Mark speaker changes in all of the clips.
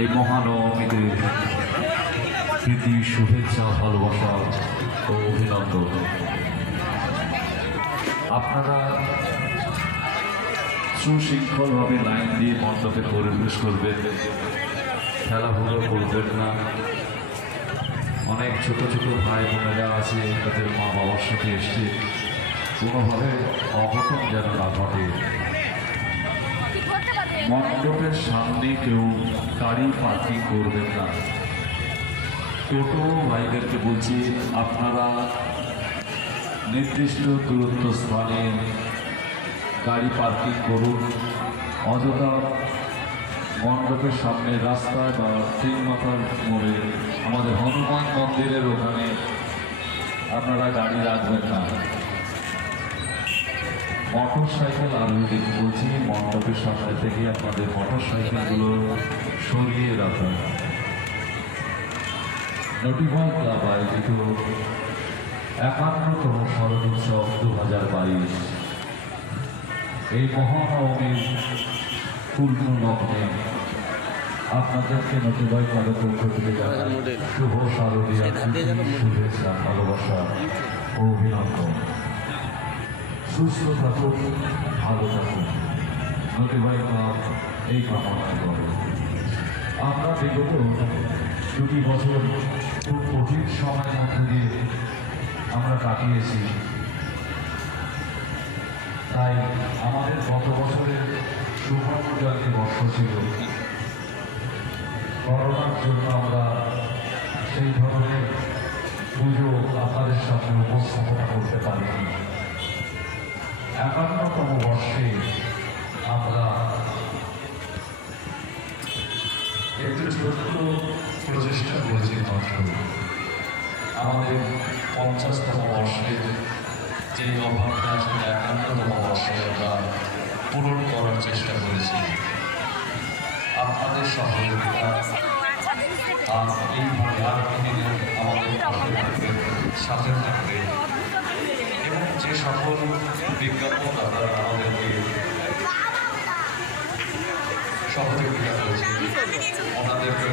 Speaker 1: এই মহানবমীতে প্রীতি, শুভেচ্ছা, ভালোবাসা ও অভিনন্দন। আপনারা সুশৃঙ্খলভাবে লাইন দিয়ে মণ্ডপে পরিবেশ করবেন, খেলাধুলো করবেন না। অনেক ছোট ছোট ভাই বোনেরা আছে, তাদের মা বাবার সাথে এসছে কোনোভাবে অঘটন যেন না ঘটে। মণ্ডপের সামনে কেউ গাড়ি পার্কিং করবেন না। টোটো ভাইদেরকে বলছি, আপনারা নির্দিষ্ট দূরত্ব স্থানে গাড়ি পার্কিং করুন। অযথা মণ্ডপের সামনে রাস্তায় বা তিন মাথার মোড়ে আমাদের হনুমান মন্দিরের ওখানে আপনারা গাড়ি রাখবেন না। মোটর সাইকেল আরোহী বলছি মণ্ডপের সামনে থেকে আপনাদের মোটর সাইকেলগুলো সরিয়ে রাখুন নটিফাই ক্লাব আয়োজিত একান্নতম শরৎ উৎসব দু হাজার বাইশ। এই মহানবমীর পূর্ণ লগ্নে আপনাদেরকে নটিফাই ক্লাবের পক্ষ থেকে শুভ শারদীয়া শুভেচ্ছা ভালোবাসা ও অভিনন্দন। সুস্থ থাকুন ভালো থাকুন নদীবাই ক্লাব এই কামনা করে আমরা বিগত দুটি বছর খুব কঠিন সময়ের মধ্যে দিয়ে আমরা কাটিয়েছি তাই আমাদের গত বছরের সুবর্ণ জয়ন্তী বর্ষ ছিল করোনার জন্য আমরা সেই ধরনের পুজো আপনাদের সামনে উপস্থাপনা করতে পারিনি একান্নতম বর্ষে আমরা একটু ছোট্ট প্রচেষ্টা করেছি মাত্র। আমাদের পঞ্চাশতম বর্ষে যে অভাবটা আসলে একান্নতম বর্ষে আমরা পূরণ করার চেষ্টা করেছি। আপনাদের সহযোগিতা আর এইভাবে দিনে আমাদের সাথে থাকবে এবং যে সকল বিজ্ঞাপন আপনারা আমাদেরকে সহযোগিতা করেছে ওনাদেরকেও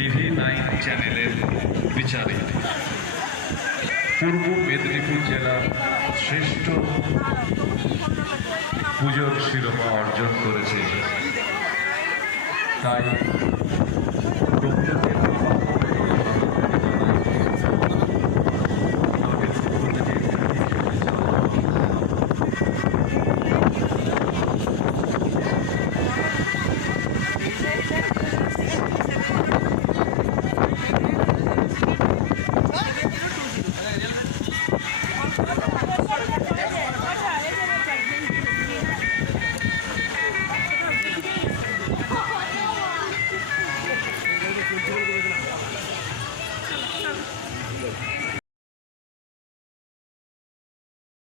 Speaker 1: টিভি নাইন চ্যানেলের বিচারে। পূর্ব মেদিনীপুর জেলার শ্রেষ্ঠ পুজোর শিরোপা অর্জন করেছে। তাই